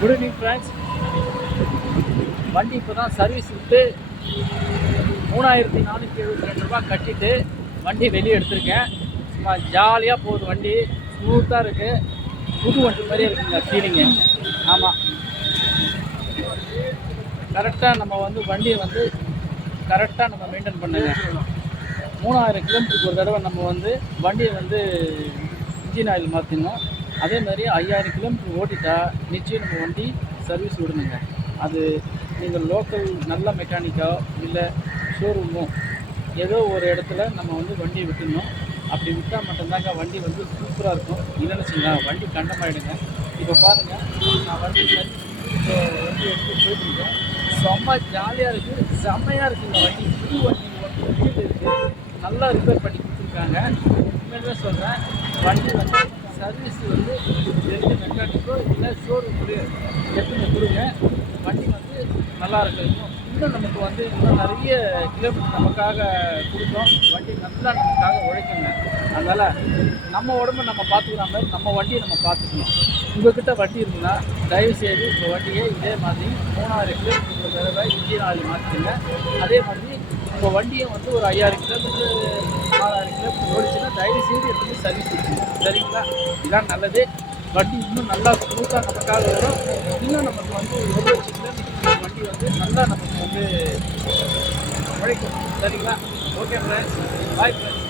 Good evening friends. வண்டி இப்போ தான் சர்வீஸ் விட்டு 3472 ரூபா கட்டிட்டு வண்டி வெளியே எடுத்திருக்கேன். சும்மா ஜாலியாக போகுது, வண்டி ஸ்மூத்தாக இருக்குது, புது வண்டி மாதிரியே இருக்குங்க ஃபீலிங்கு. ஆமாம், கரெக்டாக நம்ம வந்து வண்டியை வந்து கரெக்டாக நம்ம மெயின்டைன் பண்ணுங்க. 3000 கிலோமீட்டருக்கு ஒரு தடவை நம்ம வந்து வண்டியை வந்து இன்ஜின் ஆயில் மாற்றிடணும். அதே மாதிரி 5000 கிலோமீட்டர் ஓட்டிட்டா நிச்சயம் நம்ம வண்டி சர்வீஸ் விடணுங்க. அது நீங்கள் லோக்கல் நல்ல மெக்கானிக்கோ இல்லை ஷோரூமோ ஏதோ ஒரு இடத்துல நம்ம வந்து வண்டியை விட்டுடணும். அப்படி விட்டால் மட்டும்தாங்க வண்டி வந்து சூப்பராக இருக்கும். இல்லைன்னு வச்சுக்கலாம் வண்டி கண்டமாயிடுங்க. இப்போ பாருங்கள், நான் வண்டி இப்போ வண்டி எடுத்து போயிட்டுருக்கேன். செம்ம ஜாலியாக இருக்குது, செம்மையாக இருக்குங்க வண்டி. புது வண்டி ஓட்டு இருக்குது, நல்லா ரிப்பேர் பண்ணி கொடுத்துருக்காங்க. உண்மையிலே சொல்கிறேன், வண்டி வந்து சர்வீஸ் வந்து தெரிஞ்ச மெக்கானிக்கோ இல்லை ஷோரூம்லேயோ எடுத்துன்னு கொடுங்க. வண்டி வந்து நல்லா இருக்கும். இன்னும் நமக்கு வந்து இன்னும் நிறைய கிலோமீட்டர் நமக்காக கொடுத்தோம். வண்டி நல்லா நமக்காக உழைக்குங்க. அதனால் நம்ம உடம்பை நம்ம பார்த்துக்கிற மாதிரி நம்ம வண்டியை நம்ம பார்த்துக்கணும். உங்கள்கிட்ட வண்டி இருக்குன்னா தயவுசெய்து உங்கள் வண்டியை இதே மாதிரி 3000 கிலோமீட்டர் தடவை இன்ஜின் ஆயில் மாற்றிடுங்க. அதே மாதிரி உங்கள் வண்டியை வந்து ஒரு 5000 கிலோமீட்டர் 4000 கிலோமீட்டர் ஓடிச்சுன்னா தயவுசெய்து எடுத்து சர்வீஸ் கொடுக்கணும். சரிங்களா? இதுதான் நல்லது. வண்டி இன்னும் நல்லா ஸ்மூத்தாக நமக்காக வரும். இன்னும் நமக்கு வந்து 1,00,000 கிலோமீட்டர் வண்டி வந்து நல்லா நமக்கு வந்து உழைக்கும். சரிங்களா? Okay friends, bye friends.